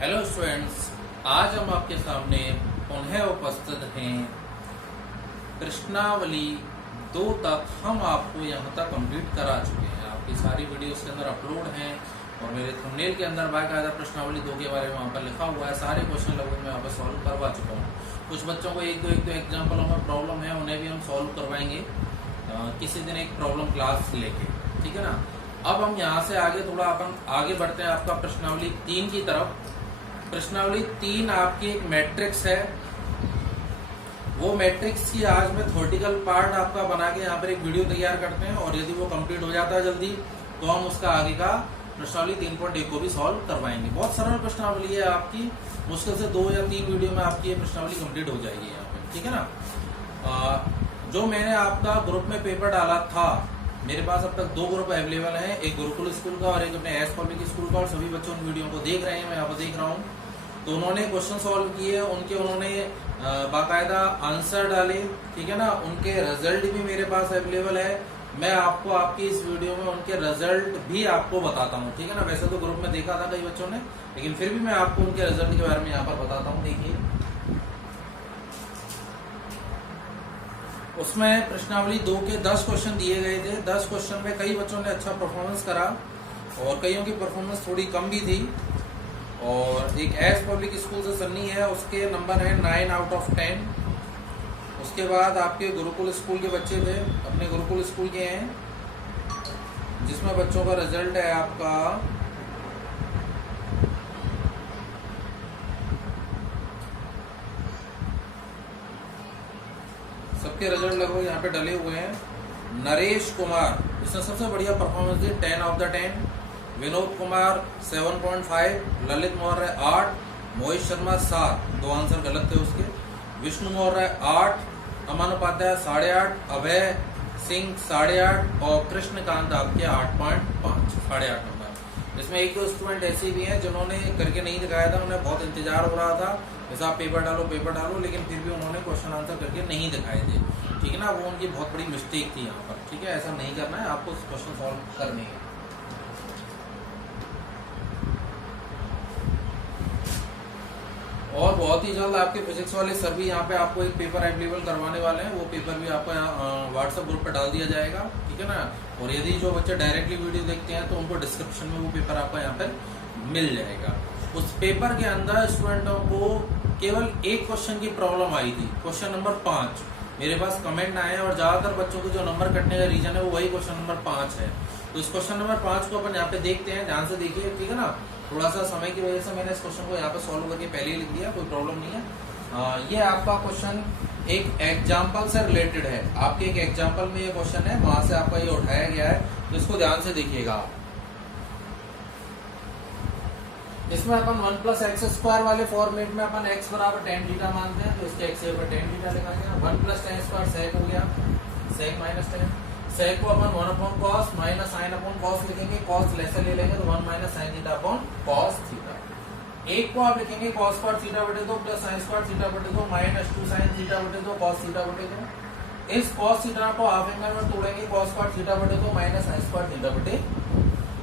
Hello students, आज हम आपके सामने पुनः उपस्थित हैं। प्रश्नावली 2 तक हम आपको यहाँ तक कंप्लीट करा चुके हैं। आपकी सारी वीडियोस के अंदर अपलोड हैं और मेरे थंबनेल के अंदर बाकायदा प्रश्नावली 2 के बारे में वहाँ पर लिखा हुआ है। सारे क्वेश्चन लगभग मैं यहाँ पर सॉल्व करवा चुका हूँ। कुछ बच्चों को एक दो एग्जाम्पलों में प्रॉब्लम है, उन्हें भी हम सॉल्व करवाएंगे किसी दिन एक प्रॉब्लम क्लास लेके, ठीक है ना। अब हम यहाँ से आगे थोड़ा अपन आगे बढ़ते हैं आपका प्रश्नावली 3 की तरफ। प्रश्नावली 3 आपकी एक मैट्रिक्स है। वो मैट्रिक्स की आज मैं थ्योरेटिकल पार्ट आपका बना के यहाँ पर एक वीडियो तैयार करते हैं और यदि वो कंप्लीट हो जाता है जल्दी तो हम उसका आगे का प्रश्नावली 3.1 को भी सॉल्व करवाएंगे। बहुत सरल प्रश्नावली है आपकी, मुश्किल से 2 या 3 वीडियो में आपकी ये प्रश्नावली कंप्लीट हो जाएगी यहाँ पे, ठीक है ना। जो मैंने आपका ग्रुप में पेपर डाला था, मेरे पास अब तक 2 ग्रुप अवेलेबल हैं, एक गुरुकुल स्कूल का और एक अपने एस पब्लिक स्कूल का, और सभी बच्चों उन वीडियो को देख रहे हैं, मैं यहाँ पर देख रहा हूँ। तो उन्होंने क्वेश्चन सॉल्व किए, उन्होंने बाकायदा आंसर डाले, ठीक है ना। उनके रिजल्ट भी मेरे पास अवेलेबल है। मैं आपको आपकी इस वीडियो में उनके रिजल्ट भी आपको बताता हूँ, ठीक है ना। वैसे तो ग्रुप में देखा था कई बच्चों ने, लेकिन फिर भी मैं आपको उनके रिजल्ट के बारे में यहाँ पर बताता हूँ। देखिए, उसमें प्रश्नावली 2 के 10 क्वेश्चन दिए गए थे। 10 क्वेश्चन में कई बच्चों ने अच्छा परफॉर्मेंस करा और कईयों की परफॉर्मेंस थोड़ी कम भी थी। और एक एस पब्लिक स्कूल से सन्नी है, उसके नंबर है 9 आउट ऑफ 10। उसके बाद आपके गुरुकुल स्कूल के बच्चे थे, अपने गुरुकुल स्कूल के हैं, जिसमें बच्चों का रिजल्ट है आपका सबके रिजल्ट लगभग यहाँ पे डले हुए हैं। नरेश कुमार, इसने सबसे बढ़िया performance the, 10 of the 10। Vinod Kumar 7.5, Lalit Maurya 8, Mohit Sharma 7, 2 answer गलत थे उसके। विष्णु मौर्य 8, अमन उपाध्याय 8.5, अभय सिंह 8.5 और कृष्णकांत आपके 8.5, 8.5 नंबर। इसमें एक दो स्टूडेंट ऐसे भी हैं जिन्होंने करके नहीं दिखाया था, उन्हें बहुत इंतजार हो रहा था जैसा आप पेपर डालो, लेकिन फिर भी उन्होंने क्वेश्चन आंसर करके नहीं दिखाए थे, ठीक है ना। वो उनकी बहुत बड़ी मिस्टेक थी यहाँ पर, ठीक है। ऐसा नहीं करना है, आपको क्वेश्चन सॉल्व करने हैं। और बहुत ही जल्द आपके फिजिक्स वाले सर भी यहाँ पे आपको एक पेपर अवेलेबल करवाने वाले हैं। वो पेपर भी आपको व्हाट्सएप ग्रुप पे डाल दिया जाएगा, ठीक है ना। और यदि जो बच्चे डायरेक्टली वीडियो देखते हैं तो उनको डिस्क्रिप्शन में वो पेपर आपको यहाँ पे मिल जाएगा। उस पेपर के अंदर स्टूडेंटों को केवल एक क्वेश्चन की प्रॉब्लम आई थी, क्वेश्चन नंबर 5। मेरे पास कमेंट आए हैं और ज्यादातर बच्चों को जो नंबर कटने का रीजन है वो वही क्वेश्चन नंबर 5 है। तो इस क्वेश्चन नंबर 5 को अपन यहाँ पे देखते हैं, ध्यान से देखिए, ठीक है ना। थोड़ा सा समय की वजह से मैंने इस क्वेश्चन को यहाँ पे सॉल्व करके पहले ही लिख दिया, कोई प्रॉब्लम नहीं है। ये आपका क्वेश्चन एक एग्जाम्पल से रिलेटेड है। आपके एक एग्जाम्पल में ये क्वेश्चन है, वहां से आपका ये उठाया गया है, तो इसको ध्यान से देखिएगा। इसमें अपन 1 + x² वाले फॉर्मेट में अपन x बराबर tan थीटा मानते हैं, तो इसके x के ऊपर tan थीटा लिखा गया। 1 + tan² sec हो गया, sec - tan। sec को अपन 1/cos - sin/cos लिखेंगे, cos लेसे ले लेंगे तो 1 - sin थीटा cos थीटा। एक को आप लिखेंगे cos² θ/2 + sin² θ/2 - 2 sin θ/2 cos θ/2। इस cos थीटा को हाफ एंगल में तोड़ेंगे, cos² θ/2 - sin² θ/2।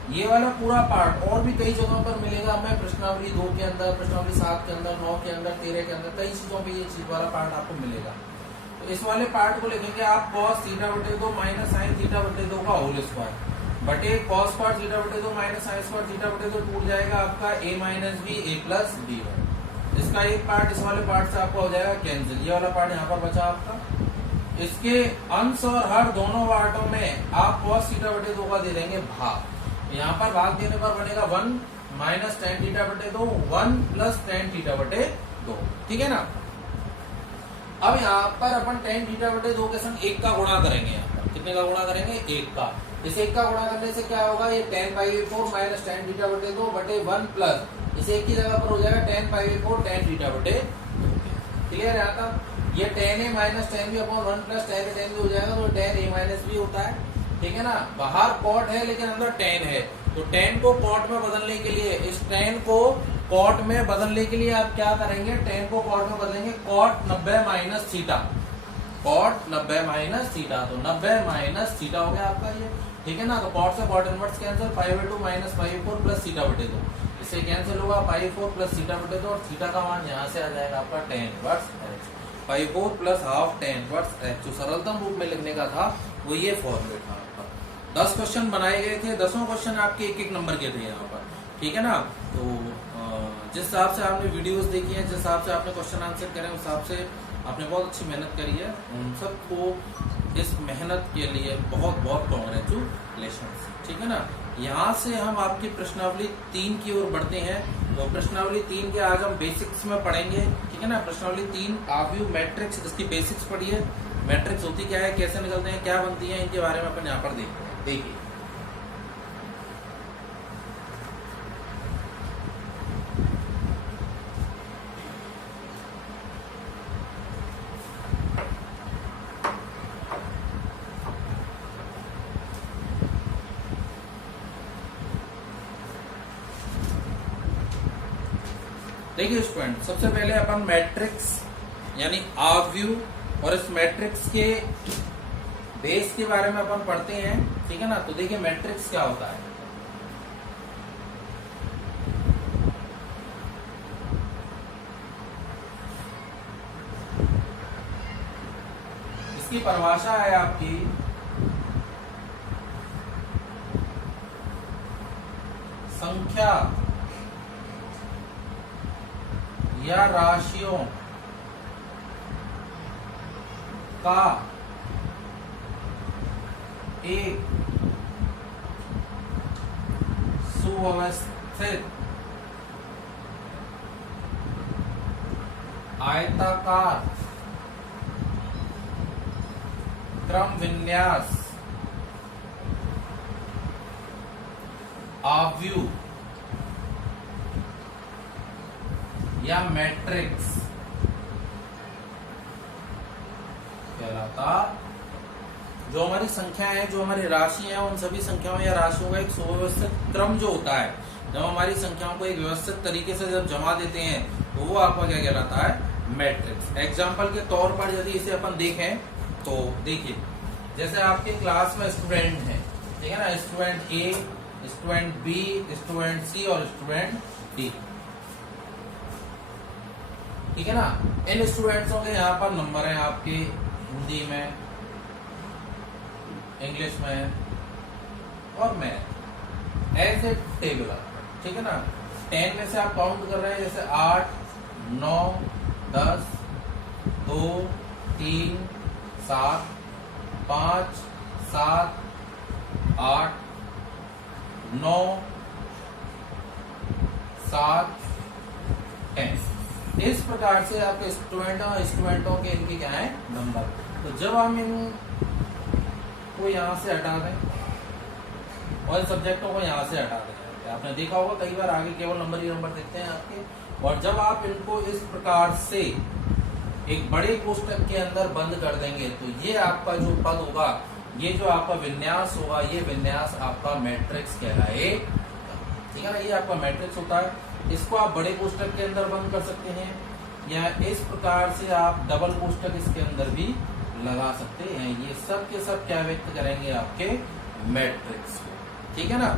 ये वाला पूरा पार्ट और भी कई जगहों पर मिलेगा हमें, प्रश्नावली 2 के अंदर, प्रश्नावली 7 के अंदर, 9 के अंदर, 13 के अंदर, कई चीजों पे ये चीज वाला पार्ट आपको मिलेगा। तो इस वाले पार्ट को लिखेंगे आप cos θ/2 - sin θ/2 का होल स्क्वायर बटे cos² θ/2 - sin² θ/2 टूट जाएगा आपका a - b a + b। इसका एक पार्ट इस वाले पार्ट से आपका हो जाएगा कैंसिल, ये वाला पार्ट यहाँ पर बचा आपका। इसके अंश और हर दोनों पार्टों में आप cos θ/2 का दे देंगे भाग। यहाँ पर भाग देने पर बनेगा 1 - tan θ/2, 1 + tan θ/2, ठीक है ना। अब यहाँ पर अपन tan θ/2 के संग 1 का गुणा करेंगे। यहाँ पर कितने का गुणा करेंगे? 1 का। इस 1 का गुणा करने से क्या होगा, ये tan π/4 - tan θ/2 बटे 1 प्लस इसे 1 की जगह पर हो जाएगा tan π/4 tan θ/2। क्लियर है? आता ये tan a - tan b upon 1 + tan a tan b हो जाएगा, तो tan a - b होता है, ठीक है ना। बाहर कॉट है लेकिन अंदर tan है, तो tan को कॉट में बदलने के लिए, इस tan को कॉट में बदलने के लिए आप क्या करेंगे, tan को कॉट में बदलेंगे, cot 90 - थीटा, cot 90 - थीटा, तो 90 - थीटा हो गया आपका ये, ठीक है ना। तो cot से cot इनवर्स कैंसिल, π/2 - π/4 + θ/2। से कैंसिल होगा, पाई 4 प्लस थीटा बटे 2 और थीटा का मान यहाँ से आ जाएगा आपका tan इनवर्स h, पाई 4 plus half tan inverse h। जो सरलतम रूप में लिखने का था वो ये फॉर्मेट था आपका। 10 क्वेश्चन बनाए गए थे, 10 क्वेश्चन आपके एक एक नंबर के थे यहाँ पर, ठीक है ना। तो जिस हिसाब से आपने वीडियोस देखी है, जिस हिसाब से आपने क्वेश्चन आंसर करे, उस हिसाब से आपने बहुत अच्छी मेहनत करी है। उन सबको इस मेहनत के लिए बहुत बहुत कांग्रेचुलेशंस, ठीक है ना। यहाँ से हम आपकी प्रश्नावली 3 की ओर बढ़ते हैं। तो प्रश्नावली 3 के आज हम बेसिक्स में पढ़ेंगे, ठीक है ना। प्रश्नावली 3 आव्यूह मैट्रिक्स, इसकी बेसिक्स पढ़िए। मैट्रिक्स होती क्या है, कैसे निकलते हैं, क्या बनती है, इनके बारे में अपन यहाँ पर देखते हैं। देखिए देखिए स्टूडेंट, सबसे पहले अपन मैट्रिक्स यानी आव्यूह और इस मैट्रिक्स के बेस के बारे में अपन पढ़ते हैं, ठीक है ना। तो देखिए मैट्रिक्स क्या होता है। इसकी परिभाषा है आपकी संख्या या राशियों का एक सुव्यवस्थित आयताकार क्रम विन्यास आव्यूह या मैट्रिक्स कहलाता। जो हमारी संख्या है, जो हमारी राशि है, उन सभी संख्याओं या राशियों का एक सुव्यवस्थित क्रम जो होता है, जब हमारी संख्याओं को एक व्यवस्थित तरीके से जब जमा देते हैं तो वो आपका क्या कहलाता है, मैट्रिक्स। एग्जाम्पल के तौर पर यदि इसे अपन देखें तो देखिए, जैसे आपके क्लास में स्टूडेंट है, ठीक है ना, स्टूडेंट ए, स्टूडेंट बी, स्टूडेंट सी और स्टूडेंट डी, ठीक है ना। इन स्टूडेंट्सों के यहाँ पर नंबर है आपके हिंदी में, इंग्लिश में और मैथ एज ए टेबुलर, ठीक है ना। 10 में से आप काउंट कर रहे हैं, जैसे 8, 9, 10, 2, 3, 7, 5, 7, 8, 9, 7, 10। इस प्रकार से आपके स्टूडेंटों के इनके क्या है, नंबर। तो जब हम इनको यहाँ से हटा दें और सब्जेक्टों को यहाँ से हटा दें, आपने देखा होगा कई बार आगे केवल नंबर ही नंबर दिखते हैं आपके। और जब आप इनको इस प्रकार से एक बड़े कोष्टक के अंदर बंद कर देंगे तो ये आपका जो पद होगा, ये जो आपका विन्यास होगा, ये विन्यास आपका मैट्रिक्स कहलाएगा, ठीक है ना। ये आपका मैट्रिक्स होता है। इसको आप बड़े कोष्टक के अंदर बंद कर सकते हैं या इस प्रकार से आप डबल कोष्टक इसके अंदर भी लगा सकते हैं। ये सब के सब क्या व्यक्त करेंगे, आपके मैट्रिक्स को, ठीक है ना।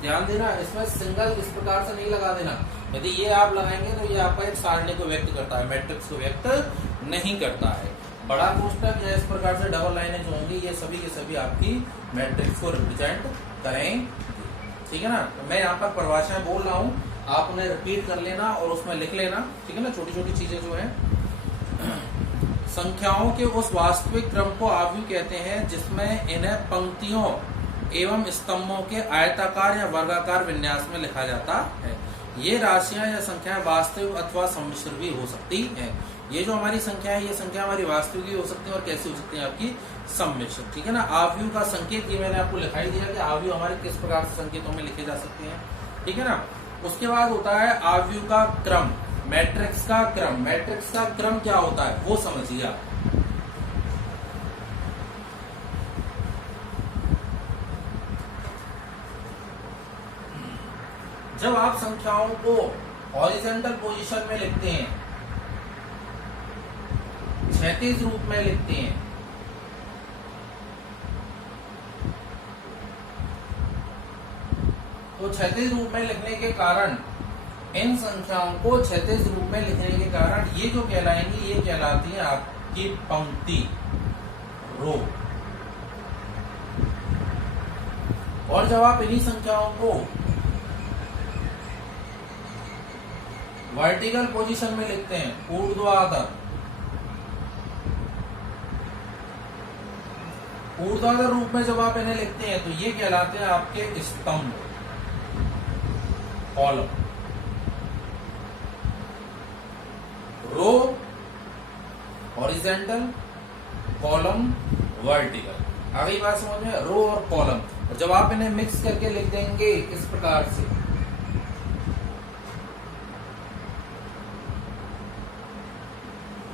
ध्यान देना, इसमें सिंगल इस प्रकार से नहीं लगा देना। यदि ये आप लगाएंगे तो ये आपका एक सारणी को व्यक्त करता है, मैट्रिक्स को व्यक्त नहीं करता है। बड़ा कोष्टक या इस प्रकार से डबल लाइनें जो होंगी, ये सभी के सभी आपकी मैट्रिक्स को रिप्रेजेंट करेंगे, ठीक है ना। तो मैं यहाँ पर परिभाषाएं बोल रहा हूँ, आप उन्हें रिपीट कर लेना और उसमें लिख लेना, ठीक है ना। छोटी छोटी चीजें जो है, संख्याओं के उस वास्तविक क्रम को आव्यूह कहते हैं जिसमें इन्हें पंक्तियों एवं स्तंभों के आयताकार या वर्गाकार विन्यास में लिखा जाता है। ये राशियां या संख्याएं वास्तविक अथवा सम्मिश्र भी हो सकती हैं। ये जो हमारी संख्या है, ये संख्या हमारी वास्तविक भी हो सकती है और कैसी हो सकती है, आपकी सम्मिश्र, ठीक है ना। आव्यूह का संकेत ये मैंने आपको लिखाई दिया कि आव्यूह हमारे किस प्रकार से संकेतों में लिखे जा सकते हैं, ठीक है ना। उसके बाद होता है आव्यूह का क्रम, मैट्रिक्स का क्रम। मैट्रिक्स का क्रम क्या होता है वो समझिए आप। जब आप संख्याओं को हॉरिजॉन्टल पोजीशन में लिखते हैं, क्षैतिज रूप में लिखते हैं, तो क्षैतिज रूप में लिखने के कारण, इन संख्याओं को क्षैतिज रूप में लिखने के कारण ये जो कहलाएंगी, ये कहलाती है आपकी पंक्ति, रो। और जब आप इन्हीं संख्याओं को वर्टिकल पोजीशन में लिखते हैं, ऊर्ध्वाधर रूप में जब आप इन्हें लिखते हैं तो ये कहलाते हैं आपके स्तंभ, कॉलम। रो हॉरिजॉन्टल, कॉलम वर्टिकल। आगे बात समझ में, रो और कॉलम। और जब आप इन्हें मिक्स करके लिख देंगे इस प्रकार से,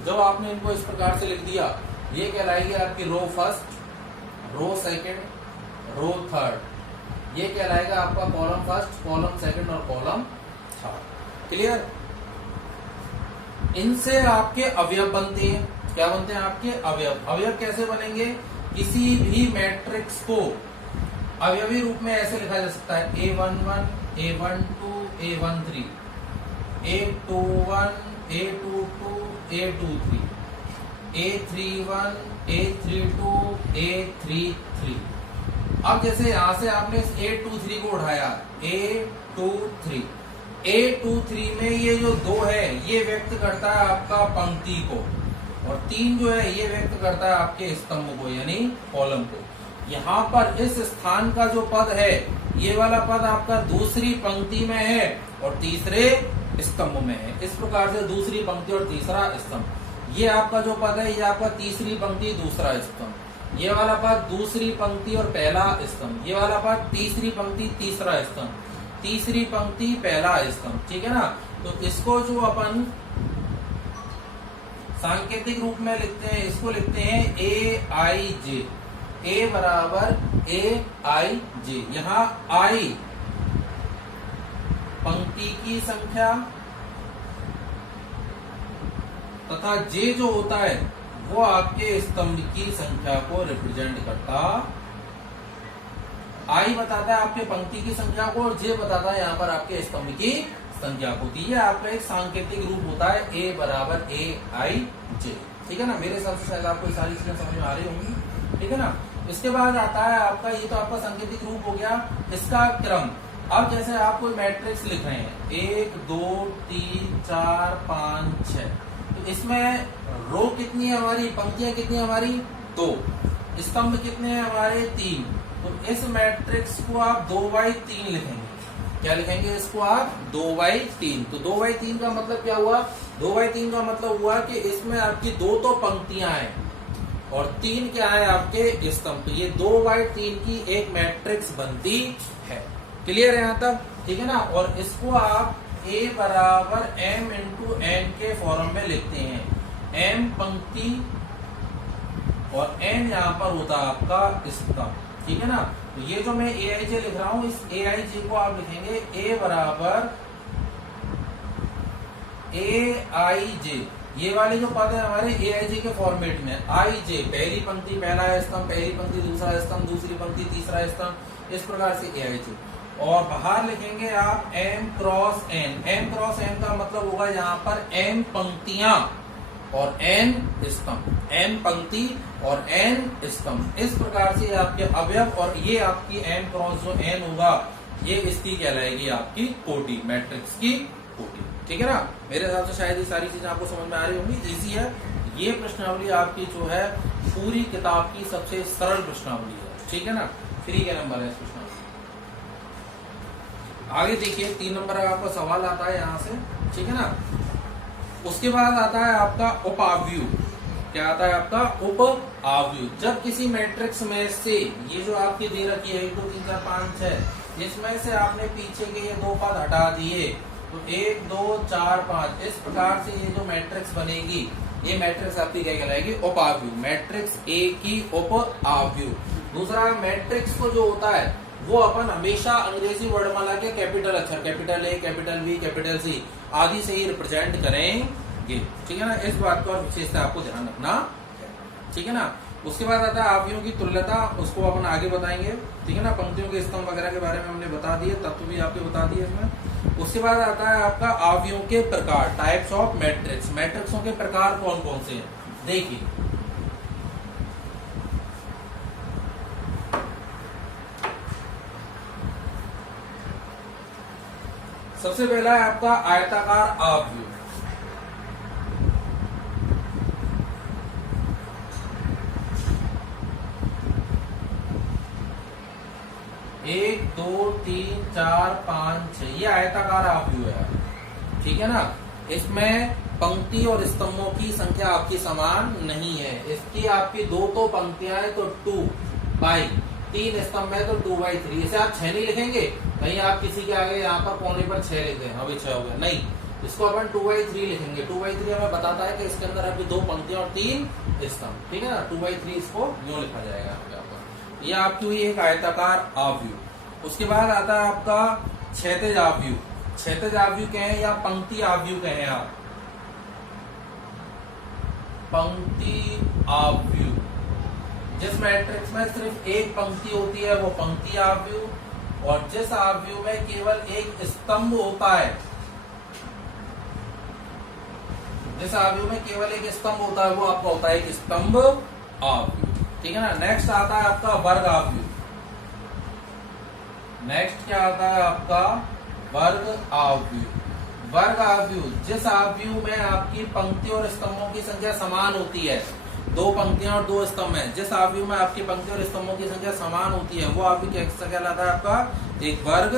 जब आपने इनको इस प्रकार से लिख दिया, ये कहलाएगी आपकी row first, row second, row third. ये कहलाएगा आपका कॉलम फर्स्ट, कॉलम सेकंड और कॉलम थर्ड। क्लियर? इनसे आपके अवयव बनते हैं। क्या बनते हैं आपके अवयव? अवयव कैसे बनेंगे? किसी भी मैट्रिक्स को अवयवी रूप में ऐसे लिखा जा सकता है, A11, A12, A13, A21, A22, A23, A31, A32, A33। अब जैसे यहां से आपने इस A23 को उठाया, A23 में ये जो 2 है ये व्यक्त करता है आपका पंक्ति को, और 3 जो है ये व्यक्त करता है आपके स्तंभ को, यानी कॉलम को। यहाँ पर इस स्थान का जो पद है, ये वाला पद आपका दूसरी पंक्ति में है और तीसरे स्तंभ में है। इस प्रकार से दूसरी पंक्ति और तीसरा स्तंभ। ये आपका जो पद है, ये आपका तीसरी पंक्ति दूसरा स्तंभ। ये वाला पद दूसरी पंक्ति और पहला स्तंभ। ये वाला पद तीसरी पंक्ति तीसरा स्तंभ, तीसरी पंक्ति पहला स्तंभ। ठीक है ना? तो इसको जो अपन सांकेतिक रूप में लिखते हैं, इसको लिखते हैं AIJ। A बराबर AIJ। यहाँ I पंक्ति की संख्या तथा J जो होता है वो आपके स्तंभ की संख्या को रिप्रेजेंट करता। I बताता है आपके पंक्ति की संख्या को और J बताता है यहाँ पर आपके स्तंभ की संख्या को। ये आपका एक सांकेतिक रूप होता है, A बराबर AIJ। ठीक है ना? मेरे हिसाब से शायद आपको सारी चीजें समझ में आ रही होंगी। ठीक है ना? इसके बाद आता है आपका, ये तो आपका सांकेतिक रूप हो गया, इसका क्रम। अब जैसे आप कोई मैट्रिक्स लिख रहे हैं, 1 2 3 4 5 6, तो इसमें रो कितनी है हमारी, पंक्तियां कितनी है हमारी, 2, स्तंभ कितने हैं हमारे, 3। तो इस मैट्रिक्स को आप 2/3 लिखेंगे। क्या लिखेंगे इसको आप? 2/3। तो 2/3 का मतलब क्या हुआ? 2/3 का मतलब हुआ कि इसमें आपकी 2 तो पंक्तियां हैं और 3 क्या है आपके स्तंभ। ये 2/3 की एक मैट्रिक्स बनती है। क्लियर है यहाँ तक? ठीक है ना? और इसको आप A बराबर M इंटू N के फॉर्म में लिखते हैं। M पंक्ति और N यहाँ पर होता है आपका स्तंभ। ठीक है ना? तो ये जो मैं AIJ लिख रहा हूं, इस AIJ को आप लिखेंगे A बराबर AIJ। ये वाले जो पद है हमारे AIJ के फॉर्मेट में, IJ पहली पंक्ति पहला स्तंभ, पहली पंक्ति दूसरा स्तंभ, दूसरी पंक्ति तीसरा स्तंभ, इस प्रकार से AIJ। और बाहर लिखेंगे आप M cross N। M cross N का मतलब होगा यहाँ पर M पंक्तियां और N स्तंभ, M पंक्ति और N स्तंभ। इस प्रकार से आपके अवयव, और ये आपकी M क्रॉस जो N होगा, ये इसकी कहलाएगी आपकी कोटि, मैट्रिक्स की कोटि। ठीक है ना? मेरे हिसाब से शायद ये सारी चीजें आपको समझ में आ रही होंगी। इजी है ये प्रश्नावली, आपकी जो है पूरी किताब की सबसे सरल प्रश्नावली है। ठीक है ना? 3 के नंबर है इस प्रश्नावली। आगे देखिए 3 नंबर का आपका सवाल आता है यहाँ से। ठीक है ना? उसके बाद आता है आपका उपाव्यू। क्या आता है आपका? उपाव्यू। जब किसी मैट्रिक्स में से ये जो आपकी दे रखी है 1 2 3 4 5 6, इसमें से आपने पीछे के ये 2 पद हटा दिए, तो 1 2 4 5 इस प्रकार से ये जो मैट्रिक्स बनेगी, ये मैट्रिक्स आपकी क्या कहलाएगी? उपाव्यू। मैट्रिक्स A की उपाव्यू। दूसरा, मैट्रिक्स को जो होता है वो अपन हमेशा अंग्रेजी वर्णमाला के कैपिटल अक्षर, capital A, capital B, capital C आदि से ही रिप्रेजेंट करेंगे। ठीक है ना? इस बात को विशेषता आपको ध्यान रखना है। ठीक है ना? उसके बाद आता है आव्यूहों की तुल्यता, उसको अपन आगे बताएंगे, ठीक है ना। पंक्तियों के स्तंभ वगैरह के बारे में हमने बता दिए, तत्व भी आपके बता दिए इसमें। उसके बाद आता है आपका आव्यूहों के प्रकार, टाइप्स ऑफ मैट्रिक्स। मैट्रिक्सों के प्रकार कौन कौन से हैं, देखिए। सबसे पहला है आपका आयताकार आव्यूह। एक, दो, तीन, चार, पांच, छह, ये आयताकार आव्यूह है, ठीक है ना। इसमें पंक्ति और स्तंभों की संख्या आपकी समान नहीं है। इसकी आपकी दो तो पंक्तियां है तो 2/, 3 स्तंभ है तो 2/3। इसे आप 6 नहीं लिखेंगे, कहीं आप किसी के आगे यहाँ पर कोने पर 6 लिख दें, अभी 6 हो गया, नहीं, इसको अपन 2/3 लिखेंगे। 2/3 हमें बताता है कि इसके अंदर आपकी 2 पंक्तियां और 3 स्तंभ, ठीक है ना। 2/3 इसको यूं लिखा जाएगा यहाँ पर। यह आपकी हुई एक आयताकार आव्यूह। उसके बाद आता है आपका क्षैतिज आव्यूह। क्षैतिज आव्यूह कहें या पंक्ति आव्यूह कहें आप, पंक्ति आव्यूह, जिस मैट्रिक्स में सिर्फ एक पंक्ति होती है वो पंक्ति आव्यूह, और जिस आव्यूह में केवल एक स्तंभ होता है, जिस आव्यूह में केवल एक स्तंभ होता है वो आपका होता है एक स्तंभ आव्यूह, ठीक है ना। नेक्स्ट आता है आपका वर्ग आव्यूह। नेक्स्ट क्या आता है आपका वर्ग आव्यूह। वर्ग आव्यूह, जिस आव्यूह में आपकी पंक्ति और स्तंभों की संख्या समान होती है, 2 पंक्तियां और 2 स्तंभ है, जिस आव्यूह में आपकी पंक्ति और स्तंभों की संख्या समान होती है वो आव्यूह कैसा कहलाता है आपका एक वर्ग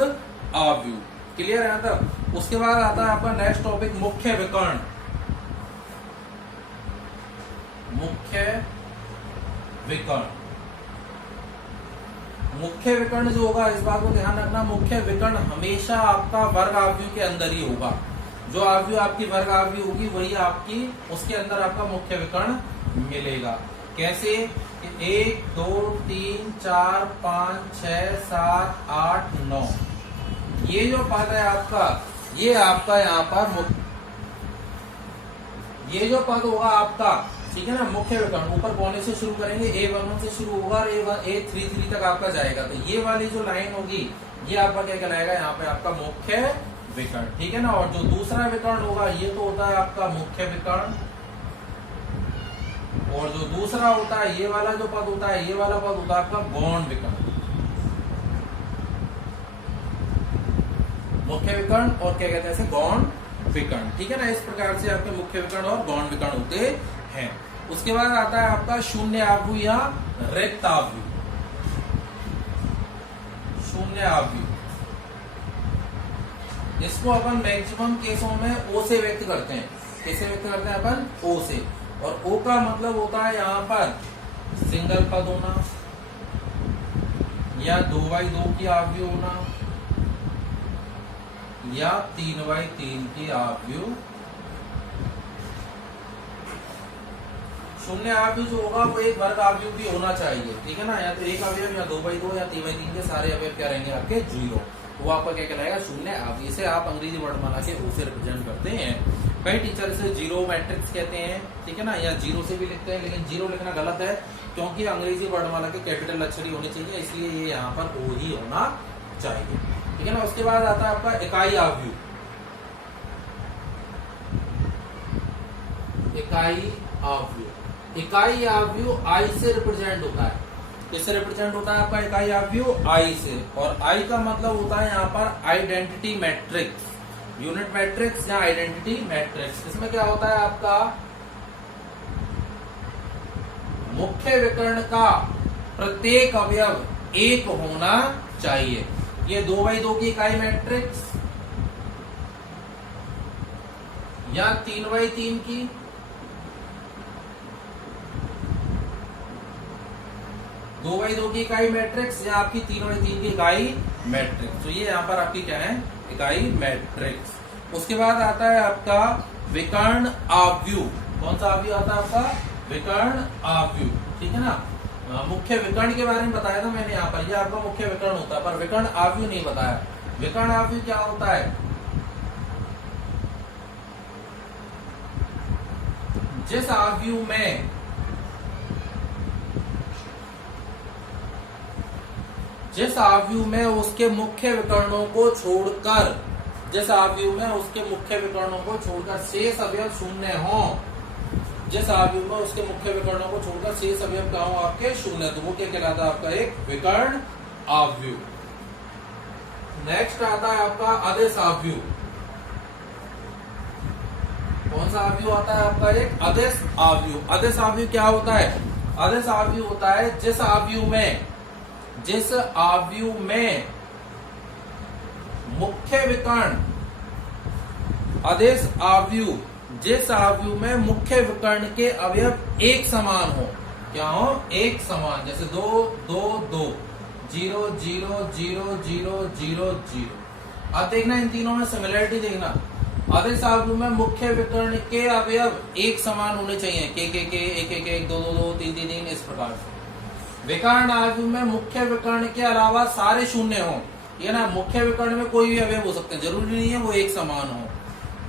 आव्यूह। क्लियर है यहाँ तक। उसके बाद आता है आपका नेक्स्ट टॉपिक मुख्य विकर्ण। मुख्य विकर्ण, मुख्य विकर्ण जो होगा, इस बात को ध्यान रखना, मुख्य विकर्ण हमेशा आपका वर्ग आव्यूह के अंदर ही होगा। जो आव्यूह आपकी वर्ग आव्यूह होगी वही आपकी उसके अंदर आपका मुख्य विकर्ण मिलेगा। कैसे? 1, 2, 3, 4, 5, 6, 7, 8, 9, ये जो पद है आपका, ये आपका यहाँ पर ये जो पद होगा आपका, ठीक है ना, मुख्य विकर्ण ऊपर कोने से शुरू करेंगे, A11 से शुरू होगा और A33 तक आपका जाएगा। तो ये वाली जो लाइन होगी ये आपका क्या कहलाएगा, यहाँ पे आपका मुख्य विकर्ण, ठीक है ना। और जो दूसरा विकर्ण होगा ये तो होता है आपका मुख्य विकर्ण, और जो दूसरा होता है ये वाला जो पद होता है, ये वाला पद होता है आपका गौण विकर्ण। मुख्य विकर्ण और क्या कहते हैं इसे, गौण विकर्ण, ठीक है ना। इस प्रकार से आपके मुख्य विकर्ण और गौण विकर्ण होते हैं। उसके बाद आता है आपका शून्य आव्यूह या रिक्त आव्यूह। शून्य आव्यूह, इसको अपन मैक्सिमम केसों में ओ से व्यक्त करते हैं। कैसे व्यक्त करते हैं अपन? ओ से। और ओ का मतलब होता है यहाँ पर सिंगल पद होना या 2/2 की आव्यूह होना या 3/3 की आव्यूह। शून्य आव्यूह जो होगा वो एक वर्ग आव्यूह भी होना चाहिए, ठीक है ना। या तो एक अवयव या 2/2 या 3/3 के सारे अवयव क्या रहेंगे आपके 0, वो आपका क्या कहलाएगा शून्य आव्यूह। इसे आप अंग्रेजी वर्णमाला के ओ से रिप्रेजेंट करते हैं। कई टीचर इसे 0 मैट्रिक्स कहते हैं, ठीक है ना, या 0 से भी लिखते हैं, लेकिन 0 लिखना गलत है क्योंकि अंग्रेजी वर्णमाला के कैपिटल अक्षर ही होने चाहिए, इसलिए ये यहाँ पर ओ ही होना चाहिए, ठीक है ना। उसके बाद आता है आपका इकाई आव्यूह। इकाई आव्यूह, इकाई आव्यूह आई से रिप्रेजेंट होता है। किससे रिप्रेजेंट होता है आपका इकाई आव्यूह? आई से। और आई का मतलब होता है यहाँ पर आइडेंटिटी मैट्रिक्स, यूनिट मैट्रिक्स या आइडेंटिटी मैट्रिक्स। इसमें क्या होता है आपका मुख्य विकर्ण का प्रत्येक अवयव 1 होना चाहिए। ये 2/2 की इकाई मैट्रिक्स या 3/3 की, दो बाई दो की इकाई मैट्रिक्स या आपकी 3/3 की इकाई मैट्रिक्स। तो ये यहाँ पर आपकी क्या है, इकाई मैट्रिक्स। उसके बाद आता है आपका विकर्ण आव्यूह। कौन सा आव्यूह आता है आपका? विकर्ण आव्यूह, ठीक है ना। मुख्य विकर्ण के बारे में बताया था मैंने यहाँ पर, ये आपका मुख्य विकर्ण होता है, पर विकर्ण आव्यूह नहीं बताया। विकर्ण आव्यूह क्या होता है? जिस आव्यूह में जिस आव्यूह में उसके मुख्य विकर्णों को छोड़कर, जिस आव्यूह में उसके मुख्य विकर्णों को छोड़कर शेष अवयव शून्य हो, जिस आव्यूह में उसके मुख्य विकर्णों को छोड़कर शेष अवयव क्या हो आपके शून्य, तो वो क्या कहलाता है आपका एक विकर्ण आव्यूह। नेक्स्ट आता है आपका अदिश आव्यूह। कौन सा आव्यूह आता है आपका एक अदिश आव्यूह। अदिश आव्यूह क्या होता है? अदिश आव्यूह होता है जिस आव्यूह में मुख्य विकर्ण, अदिश आव्यूह जिस आव्यूह में मुख्य विकर्ण के अवयव एक समान हो। क्या हो? एक समान। जैसे 2 2 2, 0 0 0 0 0 0। अब देखना इन तीनों में सिमिलरिटी देखना। अदिश आव्यूह में मुख्य विकर्ण के अवयव एक समान होने चाहिए, के 1 1 1 2 2 2 3 3 3, इस प्रकार से। विकर्ण आव्यूह में मुख्य विकर्ण के अलावा सारे शून्य हो, ये ना मुख्य विकर्ण में कोई भी अवयव हो सकते हैं, जरूरी नहीं है वो एक समान हो।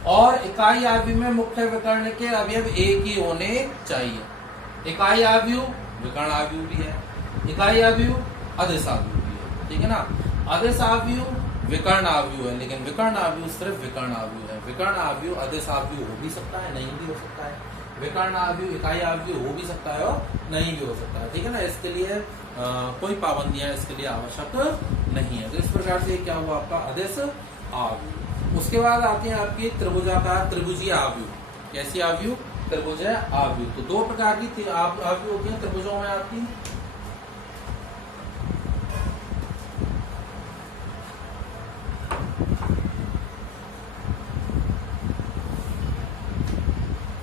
और इकाई आव्यूह में मुख्य विकर्ण के अवयव एक ही होने चाहिए। इकाई आव्यूह विकर्ण आव्यूह भी है, इकाई आव्यूह अदिश आव्यूह भी है, ठीक है ना। अदिश आव्यूह विकर्ण आव्यूह है, लेकिन विकर्ण आव्यूह सिर्फ विकर्ण आव्यूह है। विकर्ण आव्यूह अदिश आव्यूह हो भी सकता है, नहीं भी हो सकता है। विकर्ण आव्यूह इकाई आव्यूह हो भी सकता है और नहीं भी हो सकता है, ठीक है ना। इसके लिए कोई पाबंदियां इसके लिए आवश्यक नहीं है। तो इस प्रकार से क्या हुआ आपका अदिश आव्यूह। उसके बाद आती है आपकी त्रिभुजाकार त्रिभुजीय आव्यूह। कैसी आव्यूह? त्रिभुजीय आव्यूह। तो दो प्रकार की आव्यूह होती है त्रिभुजों में आपकी।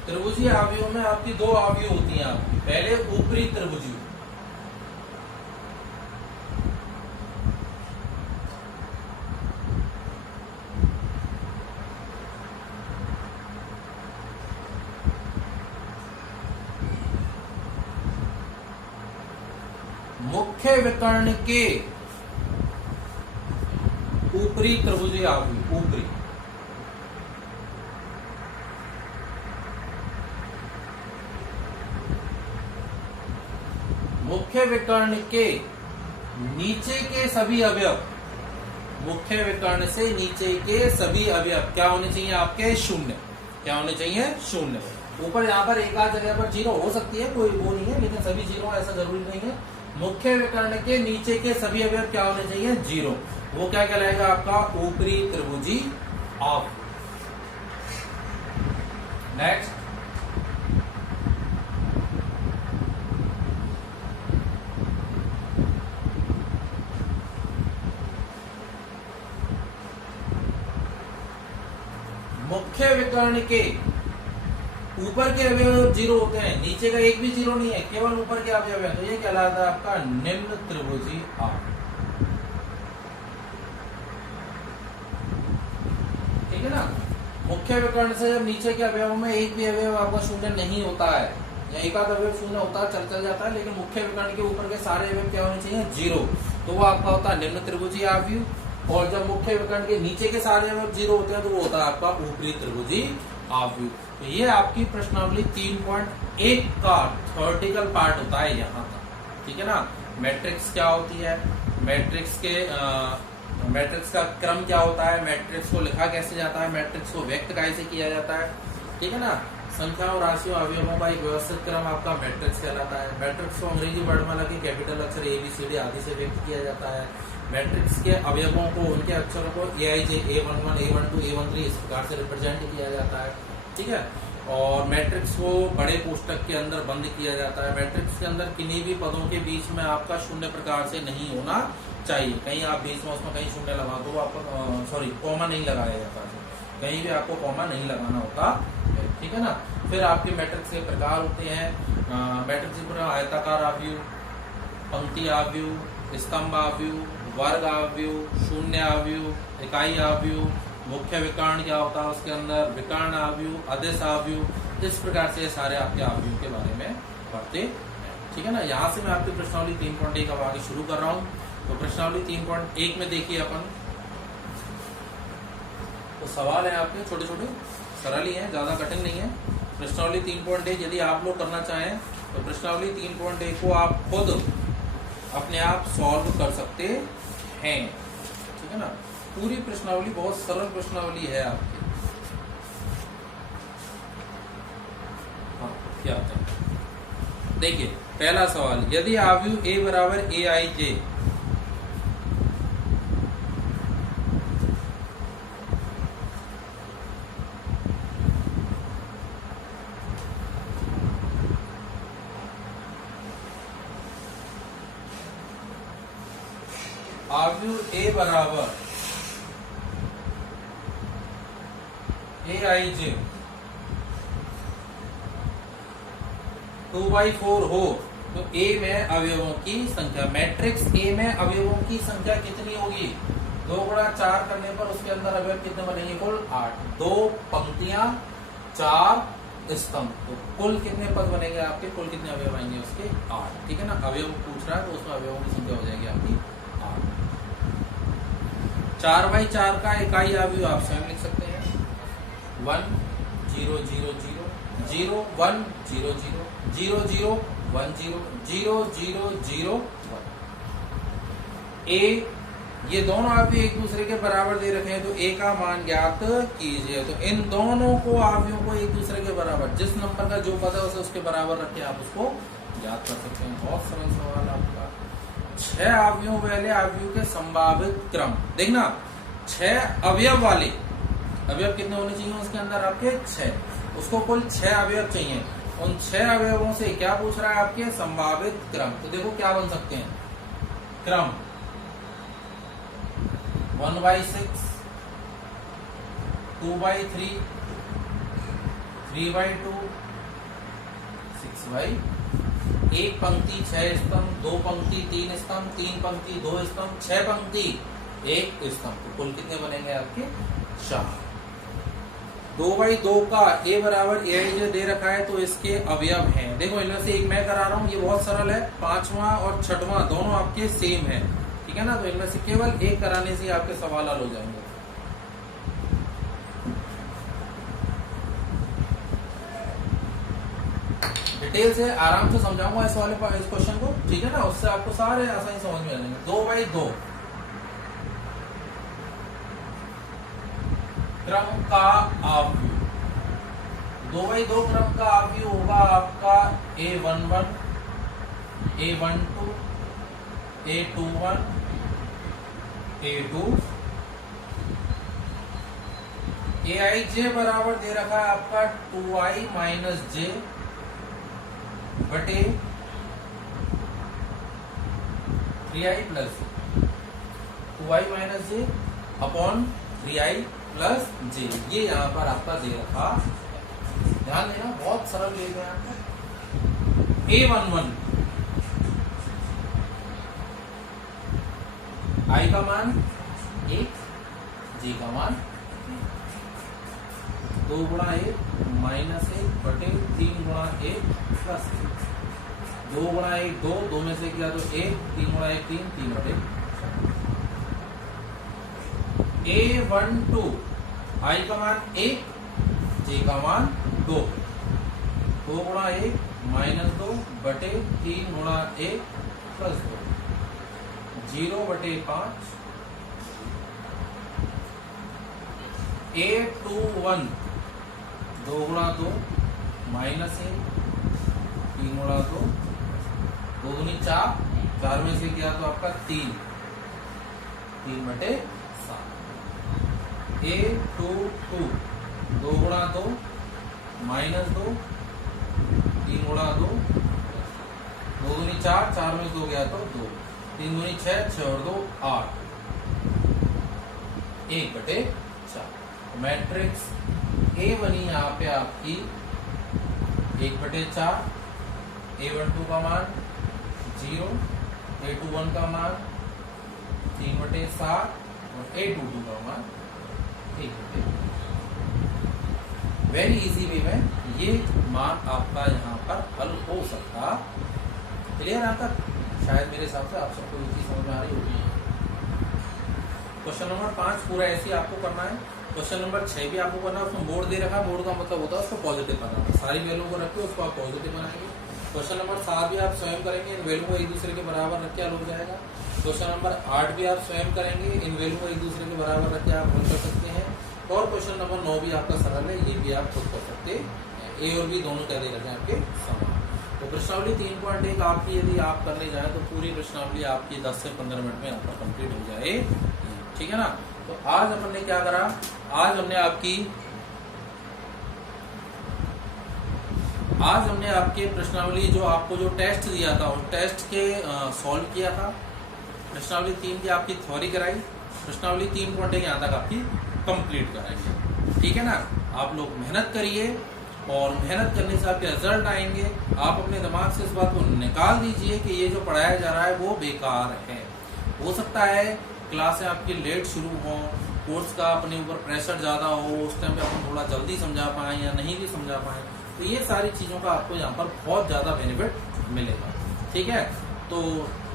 त्रिभुजीय आव्यूह में आपकी दो आव्यूह होती हैं आपकी। पहले ऊपरी त्रिभुजीय, मुख्य विकर्ण के ऊपरी त्रिभुजीय आव्यूह। ऊपरी मुख्य विकर्ण के नीचे के सभी अवयव, मुख्य विकर्ण से नीचे के सभी अवयव क्या होने चाहिए आपके? शून्य। क्या होने चाहिए? शून्य। ऊपर यहाँ पर एक आध जगह पर जीरो हो सकती है, कोई वो नहीं है, लेकिन सभी जीरो ऐसा जरूरी नहीं है। मुख्य विकर्ण के नीचे के सभी अवयव क्या होने चाहिए? जीरो। वो क्या कहलाएगा आपका? ऊपरी त्रिभुजीय आव्यूह। नेक्स्ट मुख्य विकर्ण के ऊपर के अवयव जीरो होते हैं, नीचे का एक भी जीरो नहीं है, केवल ऊपर के अवयव है, तो ये कहलाता है आपका निम्न त्रिभुजीय आव्यूह। ठीक है ना। मुख्य विकर्ण से जब नीचे के अवयवों में एक भी अवयव आपका शून्य नहीं होता है, या एक आध अवयव शून्य होता है, चल जाता है, लेकिन मुख्य विकर्ण के ऊपर के सारे अवयव क्या होने चाहिए? जीरो। तो वो आपका होता है निम्न त्रिभुजीय आव्यूह। और जब मुख्य विकर्ण के नीचे के सारे अवयव जीरो होते हैं तो वो होता है आपका ऊपरी त्रिभुजीय आव्यूह। तो ये आपकी प्रश्नावली 3.1 का थ्योरेटिकल पार्ट होता है यहाँ तक। ठीक है ना। मैट्रिक्स क्या होती है, मैट्रिक्स के मैट्रिक्स का क्रम क्या होता है, मैट्रिक्स को लिखा कैसे जाता है, मैट्रिक्स को व्यक्त कैसे किया जाता है, ठीक है ना। संख्याओं, राशियों, अवयवों का एक व्यवस्थित क्रम आपका मैट्रिक्स कहलाता है। मैट्रिक्स को अंग्रेजी वर्णमाला के कैपिटल अक्षर ABCD आदि से व्यक्त किया जाता है। मैट्रिक्स के अवयवों को, उनके अक्षरों को AIJ, A11, A12, A13 इस प्रकार से रिप्रेजेंट किया जाता है। ठीक है। और मैट्रिक्स को बड़े कोष्टक के अंदर बंद किया जाता है। मैट्रिक्स के अंदर किन्हीं भी पदों के बीच में आपका शून्य प्रकार से नहीं होना चाहिए। कहीं आप बीच में उसमें कहीं शून्य लगा दो, आपको कॉमा नहीं लगाया जाता है, कहीं भी आपको कॉमा नहीं लगाना होता। ठीक है ना। फिर आपके मैट्रिक्स के प्रकार होते हैं। मैट्रिक्स के आयताकार आव्यूह, पंक्ति आव्यूह, स्तंभ आव्यूह, वर्ग आव्यूह, शून्य आव्यूह, इकाई आव्यूह, मुख्य विकर्ण क्या होता है उसके अंदर, विकर्ण आव्यूह, अदिश आव्यूह। इस प्रकार से सारे आपके आव्यूह के बारे में पढ़ते हैं। ठीक है ना। यहाँ से मैं आपकी प्रश्नावली 3.1 अब आगे शुरू कर रहा हूँ। तो प्रश्नावली 3.1 में देखिए अपन, तो सवाल है आपके छोटे छोटे, सरल ही है, ज्यादा कठिन नहीं है। प्रश्नावली 3.1 यदि आप लोग करना चाहें तो प्रश्नावली 3.1 को आप खुद अपने आप सॉल्व कर सकते हैं। ठीक है ना, पूरी प्रश्नावली बहुत सरल प्रश्नावली है आपकी। हाँ, क्या होता है देखिए, पहला सवाल, यदि आव्यूह ए बराबर ए आई जे, आव्यूह ए बराबर ए आई जे 2/4 हो तो ए में अवयवों की संख्या, मैट्रिक्स ए में अवयवों की संख्या कितनी होगी? 2 गुणा 4 करने पर उसके अंदर अवयव कितने बनेंगे? कुल 8। 2 पंक्तियां 4 स्तंभ, तो कुल कितने पद बनेंगे आपके? कुल कितने अवयव आएंगे उसके? 8। ठीक है ना, अवयव पूछ रहा है तो उसमें अवयवों की संख्या हो जाएगी आपकी 8। 4/4 का इकाई अवयव आप स्वयं लिख सकते हैं, 1 0 0 0 0 1 0 0 0 0 1 0 0 0 0 1। ए, ये दोनों अवयव एक दूसरे के बराबर दे रखे हैं तो ए का मान ज्ञात कीजिए। तो इन दोनों को अवयवों को एक दूसरे के बराबर, जिस नंबर का जो पद है उसे उसके बराबर रख के आप उसको ज्ञात कर सकते हैं। बहुत सरल सवाल आपका। 6 अवयवों वाले अवयव के संभावित क्रम देखना, 6 अवयव वाले अवयव कितने होने चाहिए उसके अंदर आपके? 6। उसको कुल 6 अवयव चाहिए। उन 6 अवयवों से क्या पूछ रहा है? आपके संभावित क्रम। तो देखो क्या बन सकते हैं क्रम, 1/6, 2/3, 3/2, 6/, एक पंक्ति 6 स्तंभ, 2 पंक्ति 3 स्तंभ, 3 पंक्ति 2 स्तंभ, 6 पंक्ति 1 स्तंभ। तो कुल कितने बनेंगे आपके? 4। 2/2 का ए बराबर ए आई जे दे रखा है तो इसके अवयव हैं। देखो इनमें से एक मैं करा रहा हूं, ये बहुत सरल है। 5वां और 6वां दोनों आपके सेम है। ठीक है ना, तो इनमें से केवल एक कराने से आपके सवाल हल हो जाएंगे। डिटेल से आराम से समझाऊंगा इस वाले इस क्वेश्चन को। ठीक है ना, उससे आपको सारे आसानी समझ में आ जाएंगे। 2/2 क्रम का अवयव, 2/2 क्रम का अवयव होगा आपका A11, A12, A21, A2। AIJ बराबर दे रखा है आपका 2i माइनस जे बटे 3i plus 2i minus J upon 3i plus J. ये यहां पर आपका दे रखा, ध्यान देना, बहुत सरल ले गया आपका। A11 i का मान 1, जे का मान 2 गुणा 1 माइनस 1 बटे 3 गुणा 1 प्लस 1। 2 गुणा 1 2, 2 में से किया तो 1, 3 गुणा 1 3, 3 बटे। A12 i का मान 1, जे का मान 2, 2 गुणा 1 माइनस 2 बटे 3 गुणा 1 प्लस 2, 0 बटे 5। A21 2 गुणा 2 माइनस 1, 3 गुणा 2, 2 दूनी 4, 4 में से किया तो आपका 3, 3 बटे 7। A22 2 गुणा 2 माइनस 2, 3 गुणा 2, 2 दूनी 4, 4 में 2 गया तो 2, 3 दूनी 6, 6 और 2 8, 1 बटे 4। मैट्रिक्स ए बनी यहाँ पे आपकी 1 बटे 4। A12 का मान 0, A21 का मान 3 बटे 7 और A22 का मान 1 बटे। वेरी इजी वे में ये मान आपका यहाँ पर हल हो सकता। क्लियर यहाँ तक? शायद मेरे हिसाब से आप सबको ये चीज समझ में आ रही होगी। क्वेश्चन नंबर 5 पूरा ऐसे ही आपको करना है। क्वेश्चन नंबर 6 भी आपको करना है। उसमें मोड दे रखा है, मोड का मतलब होता है उसको पॉजिटिव बनाना। सारी वैल्यू को रखिए, उसको आप पॉजिटिव बनाएंगे। क्वेश्चन नंबर 7 भी आप स्वयं करेंगे, इन वैल्यू को एक दूसरे के बराबर रख के हल हो जाएगा। क्वेश्चन नंबर 8 भी आप स्वयं करेंगे, इन वैल्यू को एक दूसरे के बराबर रख के आप हल कर सकते हैं। और क्वेश्चन नंबर 9 भी आपका सरल है, ये भी आप खुद कर सकते हैं। ए और बी दोनों कैसे करते हैं आपके समान। तो प्रश्नावली 3.1 आपकी यदि आप करने जाए तो पूरी प्रश्नावली आपकी 10 से 15 मिनट में यहाँ पर कंप्लीट हो जाए, ठीक है ना। तो आज अपन ने क्या करा, आज हमने आपके प्रश्नावली जो आपको जो टेस्ट दिया था उस टेस्ट के सॉल्व किया था। प्रश्नावली 3 की आपकी थ्योरी कराई, प्रश्नावली 3.1 यहाँ तक आपकी कंप्लीट कराई, ठीक है ना। आप लोग मेहनत करिए और मेहनत करने से आपके रिजल्ट आएंगे। आप अपने दिमाग से इस बात को निकाल दीजिए कि ये जो पढ़ाया जा रहा है वो बेकार है। हो सकता है क्लासें आपकी लेट शुरू हो, कोर्स का अपने ऊपर प्रेशर ज्यादा हो, उस टाइम पे अपन थोड़ा जल्दी समझा पाए या नहीं भी समझा पाए, तो ये सारी चीजों का आपको यहाँ पर बहुत ज्यादा बेनिफिट मिलेगा, ठीक है। तो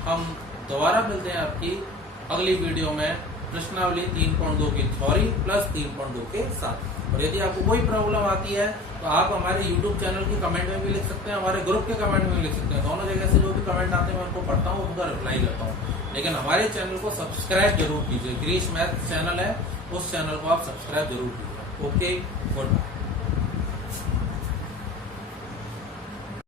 हम दोबारा मिलते हैं आपकी अगली वीडियो में प्रश्नावली 3.2 की थ्योरी प्लस 3.2 के साथ। और यदि आपको कोई प्रॉब्लम आती है तो आप हमारे YouTube चैनल के कमेंट में भी लिख सकते हैं, हमारे ग्रुप के कमेंट में भी लिख सकते हैं। दोनों जगह से जो भी कमेंट आते हैं मैं उनको पढ़ता हूँ, उनका रिप्लाई करता हूँ। लेकिन हमारे चैनल को सब्सक्राइब जरूर कीजिए, ग्रीश मैथ चैनल है, उस चैनल को आप सब्सक्राइब जरूर कीजिए। Okay, good bye.